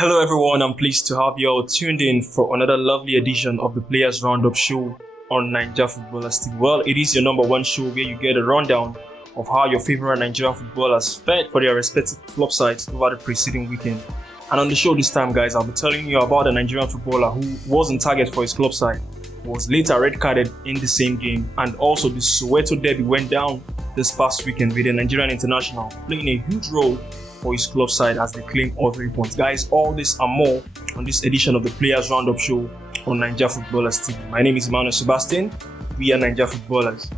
Hello everyone, I'm pleased to have you all tuned in for another lovely edition of the Players Roundup show on Nigeria Footballers TV. Well, it is your number one show where you get a rundown of how your favorite Nigerian footballers fared for their respective club sides over the preceding weekend. And on the show this time, guys, I'll be telling you about a Nigerian footballer who was on target for his club side, was later red carded in the same game, and also the Soweto derby went down this past weekend with a Nigerian international playing a huge role for his club side as they claim all 3 points. Guys, all this and more on this edition of the Players Roundup show on Nigeria Footballers TV. My name is Emmanuel Sebastian. We are Nigeria Footballers.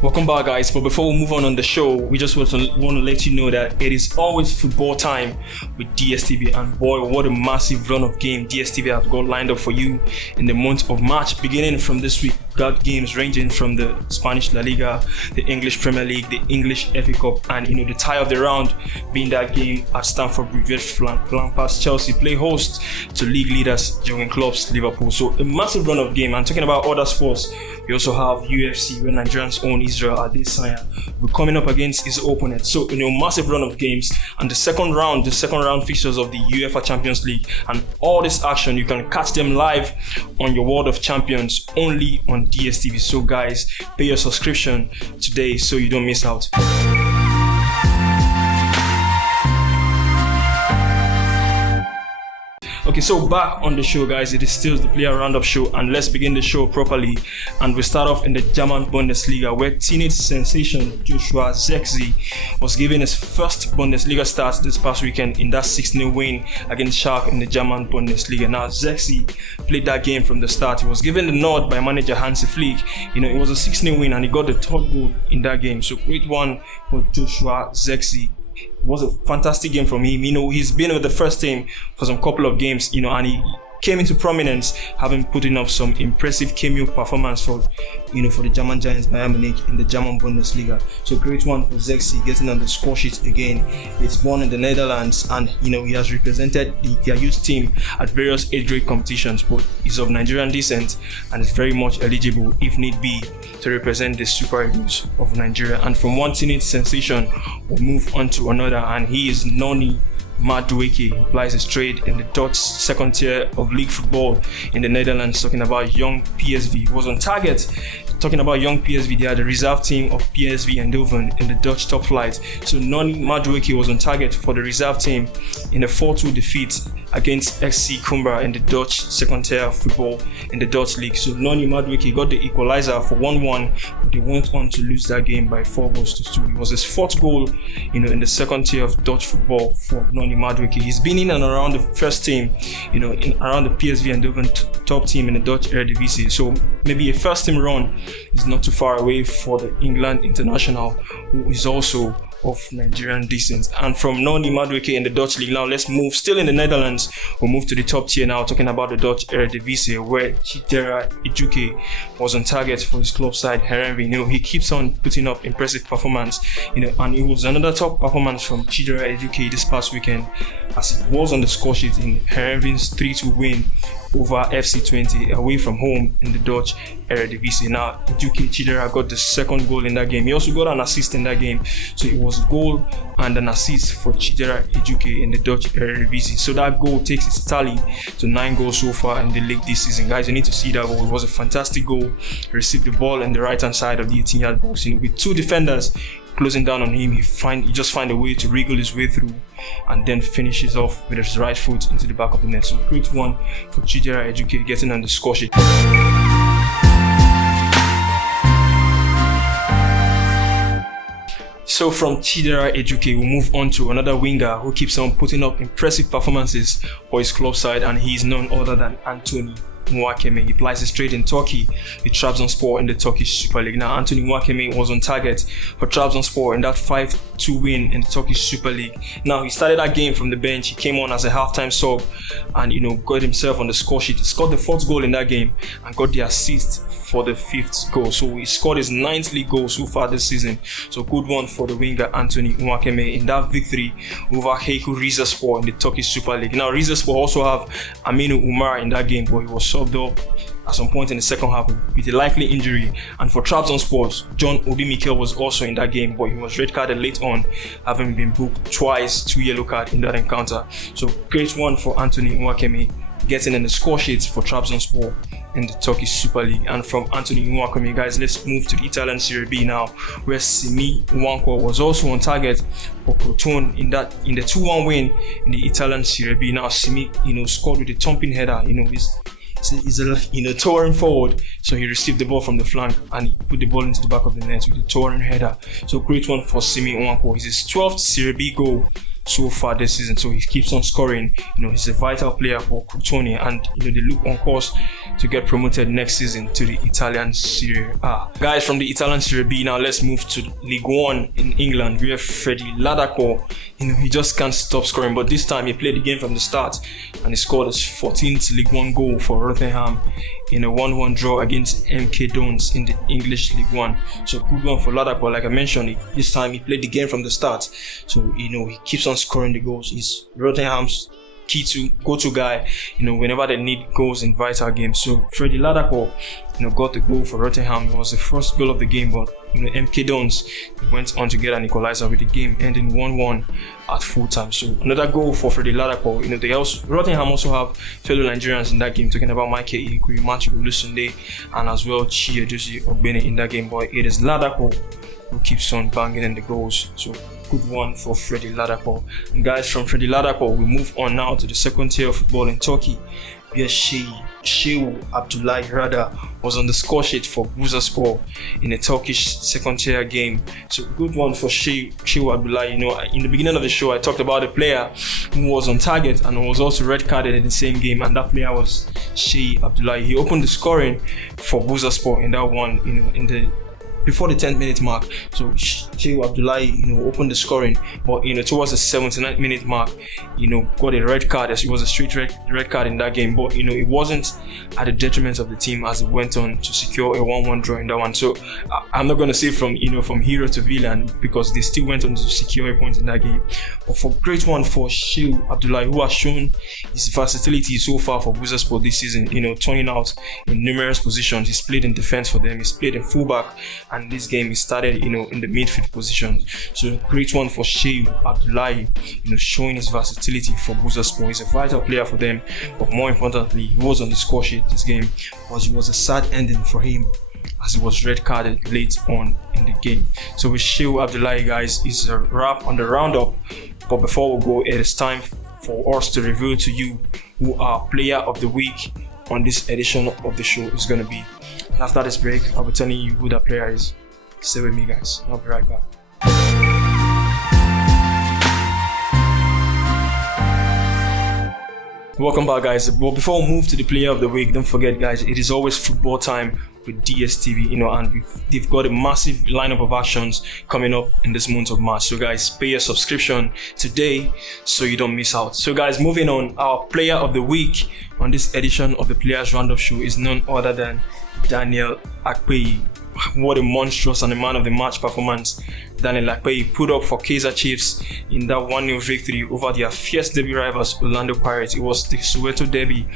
Welcome back, guys. But before we move on the show, we just want to let you know that it is always football time with DSTV. And boy, what a massive run of game DSTV have got lined up for you in the month of March. Beginning from this week, got games ranging from the Spanish La Liga, the English Premier League, the English FA Cup, and the tie of the round being that game at Stamford Bridge, where flank past Chelsea play host to league leaders Jurgen Klopp's Liverpool. So a massive run of game. And talking about other sports, we also have UFC, where Nigerians own Israel Adesanya will be coming up against his opponent. So massive run of games, and the second round fixtures of the UEFA Champions League, and all this action you can catch them live on your World of Champions only on DSTV. So guys, pay your subscription today so you don't miss out. Okay, so back on the show, guys. It is still the Player Roundup show, and let's begin the show properly. And we start off in the German Bundesliga, where teenage sensation Joshua Zirkzee was given his first Bundesliga start this past weekend in that 6-0 win against Schalke in the German Bundesliga. Now, Zirkzee played that game from the start. He was given the nod by manager Hansi Flick. It was a 6-0 win, and he got the third goal in that game. So great one for Joshua Zirkzee. It was a fantastic game from him. He's been with the first team for some couple of games, and he came into prominence having put in up some impressive cameo performance for the German Giants Bayern Munich in the German Bundesliga. So great one for Zirkzee getting on the score sheet again. He's born in the Netherlands, and he has represented their youth team at various age-grade competitions, but he's of Nigerian descent and is very much eligible, if need be, to represent the Super Eagles of Nigeria. And from one teenage sensation, we'll move on to another, and he is Noni Madueke. He applies his trade in the Dutch second tier of league football in the Netherlands. Talking about young PSV, he was on target. Talking about young PSV, they are the reserve team of PSV Eindhoven in the Dutch top flight. So Noni Madueke was on target for the reserve team in a 4-2 defeat against XC Kumbra in the Dutch second tier football in the Dutch league. So Noni Madueke got the equalizer for 1-1, but they went on to lose that game by 4-2. It was his fourth goal, in the second tier of Dutch football for Noni Madueke. He's been in and around the first team, around the PSV Eindhoven top team in the Dutch Eredivisie. So maybe a first team run is not too far away for the England international, who is also of Nigerian descent. And from Noni Madueke in the Dutch league, now let's move, still in the Netherlands, we'll move to the top tier now, talking about the Dutch Eredivisie, where Chidera Ejuke was on target for his club side Herenveen. He keeps on putting up impressive performance, and it was another top performance from Chidera Ejuke this past weekend, as it was on the score sheet in Herenveen's 3-2 win over FC20 away from home in the Dutch Eredivisie. Now, Ejuke Chidera got the second goal in that game. He also got an assist in that game. So it was a goal and an assist for Chidera Ejuke in the Dutch Eredivisie. So that goal takes its tally to 9 goals so far in the league this season. Guys, you need to see that goal. It was a fantastic goal. He received the ball on the right-hand side of the 18-yard box. With two defenders closing down on him, he just find a way to wriggle his way through and then finishes off with his right foot into the back of the net. So great one for Chidera Ejuke getting on the score sheet. So from Chidera Ejuke, we'll move on to another winger who keeps on putting up impressive performances for his club side, and he is none other than Anthony Nwakeme. He plies his trade in Turkey with Trabzonspor in the Turkish Super League. Now, Anthony Nwakeme was on target for Trabzonspor in that 5-2 win in the Turkish Super League. Now, he started that game from the bench. He came on as a halftime sub and got himself on the score sheet. He scored the fourth goal in that game and got the assist for the 5th goal. So he scored his 9th league goal so far this season. So good one for the winger Anthony Nwakeme in that victory over Heiko Rizespor in the Turkish Super League. Now Rizespor also have Aminu Umar in that game, but he was subbed off at some point in the second half with a likely injury. And for Trabzonspor, John Obi Mikel was also in that game, but he was red carded late on, having been booked twice, 2 yellow cards in that encounter. So great one for Anthony Nwakeme, getting in the score sheets for Trabzonspor in the Turkish Super League. And from Anthony Nwakeme, guys, let's move to the Italian Serie B now, where Simi Nwankwo was also on target for Crotone in the 2-1 win in the Italian Serie B. Now Simi, scored with a thumping header. He's a towering forward, so he received the ball from the flank and he put the ball into the back of the net with a towering header. So great one for Simi Nwankwo. It's his 12th Serie B goal so far this season, so he keeps on scoring. He's a vital player for Crotone, and they look on course to get promoted next season to the Italian Serie A. Guys, from the Italian Serie B now, let's move to League One in England, where Freddie Ladako, he just can't stop scoring. But this time he played the game from the start and he scored his 14th League One goal for Rotherham in a 1-1 draw against MK Dons in the English League One. So good one for Ladako. Like I mentioned, this time he played the game from the start, so he keeps on scoring the goals. He's Rotherham's go-to guy, whenever they need goals in vital games. So Freddie Ladako, got the goal for Rotherham. It was the first goal of the game, but MK Dons went on to get an equalizer with the game ending 1-1 at full time. So another goal for Freddie Ladako. Rotherham also have fellow Nigerians in that game, talking about Mike Ikwe, Matthew Olusunde, and as well Chiedozie Ogbene in that game. But it is Ladako who keeps on banging in the goals. So good one for Freddie Ladako. And guys, from Freddie Ladako, we move on now to the second tier of football in Turkey, where Shehu Abdullahi Rada was on the score sheet for Bursaspor in a Turkish second tier game. So good one for Shehu Abdullahi. In the beginning of the show, I talked about a player who was on target and was also red carded in the same game, and that player was Shehu Abdullahi. He opened the scoring for Bursaspor in that one, before the 10th minute mark. So Shehu Abdullahi, opened the scoring, but towards the 79th minute mark, got a red card, as it was a straight red card in that game. But it wasn't at the detriment of the team, as it went on to secure a 1-1 draw in that one. So I'm not going to say from hero to villain, because they still went on to secure a point in that game. But for great one for Shehu Abdullahi, who has shown his versatility so far for Bursaspor this season, turning out in numerous positions. He's played in defense for them, he's played in fullback, and this game he started in the midfield position. So great one for Shehu Abdullahi, showing his versatility for Bursaspor. He's a vital player for them, but more importantly, he was on the score sheet this game, because it was a sad ending for him, as he was red carded late on in the game. So with Shehu Abdullahi, guys, it's a wrap on the roundup. But before we go, it is time for us to reveal to you who our player of the week on this edition of the show is going to be. And after this break, I'll be telling you who that player is. Stay with me, guys. I'll be right back. Welcome back, guys. But before we move to the player of the week, don't forget, guys, it is always football time with DSTV, and they've got a massive lineup of actions coming up in this month of March. So guys, pay your subscription today so you don't miss out. So guys, moving on, our player of the week on this edition of the Players Roundup show is none other than Daniel Akpeyi. What a monstrous and a man of the match performance Daniel Akpeyi put up for Kaizer Chiefs in that 1-0 victory over their fierce derby rivals Orlando Pirates. It was the Soweto derby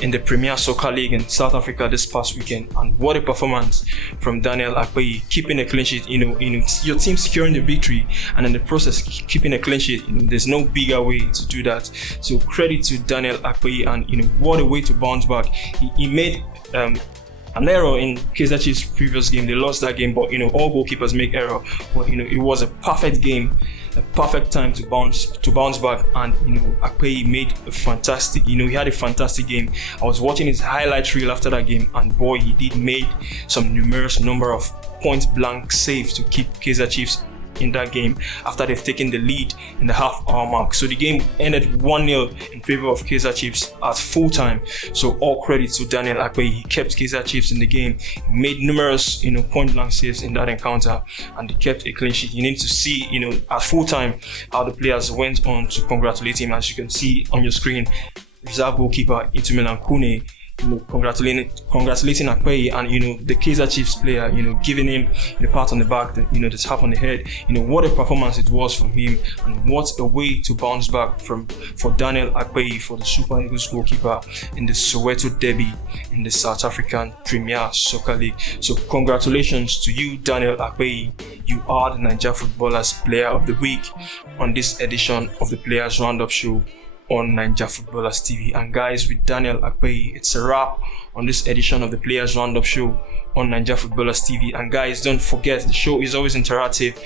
in the Premier Soccer League in South Africa this past weekend, and what a performance from Daniel Akpeyi, keeping a clean sheet. Your team securing the victory and in the process keeping a clean sheet. There's no bigger way to do that. So credit to Daniel Akpeyi, and what a way to bounce back. He made an error in Kaizer Chiefs' previous game. They lost that game, but all goalkeepers make error. But it was a perfect game, a perfect time to bounce back. And Akpeyi made a fantastic. He had a fantastic game. I was watching his highlight reel after that game, and boy, he did made some numerous number of point blank saves to keep Kaizer Chiefs in that game after they've taken the lead in the half-hour mark. So the game ended 1-0 in favor of Kaizer Chiefs at full time. So all credit to Daniel Akpeyi. He kept Kaizer Chiefs in the game. He made numerous point blank saves in that encounter, and he kept a clean sheet. You need to see at full time how the players went on to congratulate him. As you can see on your screen, reserve goalkeeper Itumeleng Kune congratulating Akpeyi and the Kaizer Chiefs player, giving him the pat on the back, the tap on the head. What a performance it was from him, and what a way to bounce back for Daniel Akpeyi, for the Super Eagles goalkeeper in the Soweto derby in the South African Premier Soccer League. So congratulations to you, Daniel Akpeyi. You are the Niger Footballers Player of the Week on this edition of the Players Roundup Show on Niger Footballers TV. And guys, with Daniel Akpeyi, it's a wrap on this edition of the Players Roundup Show on Niger Footballers TV. And guys, don't forget, the show is always interactive.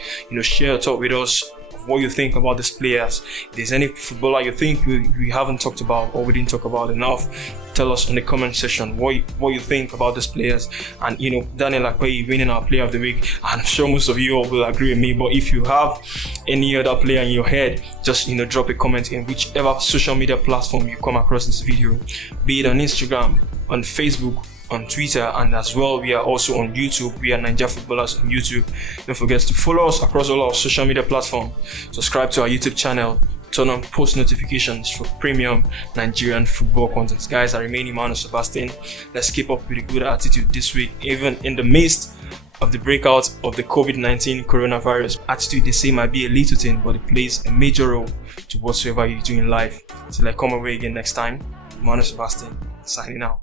Share your thought with us of what you think about these players. If there's any footballer you think we haven't talked about or we didn't talk about enough, tell us in the comment section what you think about these players. And Daniel Akpeyi winning our Player of the Week, I'm sure most of you all will agree with me. But if you have any other player in your head, just drop a comment in whichever social media platform you come across this video, be it on Instagram, on Facebook, on Twitter, and as well we are also on YouTube. We are Niger Footballers on YouTube. Don't forget to follow us across all our social media platforms. Subscribe to our YouTube channel. Turn on post notifications for premium Nigerian football content. Guys, I remain Emmanuel Sebastian. Let's keep up with a good attitude this week, even in the midst of the breakout of the COVID-19 coronavirus. Attitude, they say, might be a little thing, but it plays a major role to whatsoever you do in life. Till I come away again next time, Emmanuel Sebastian signing out.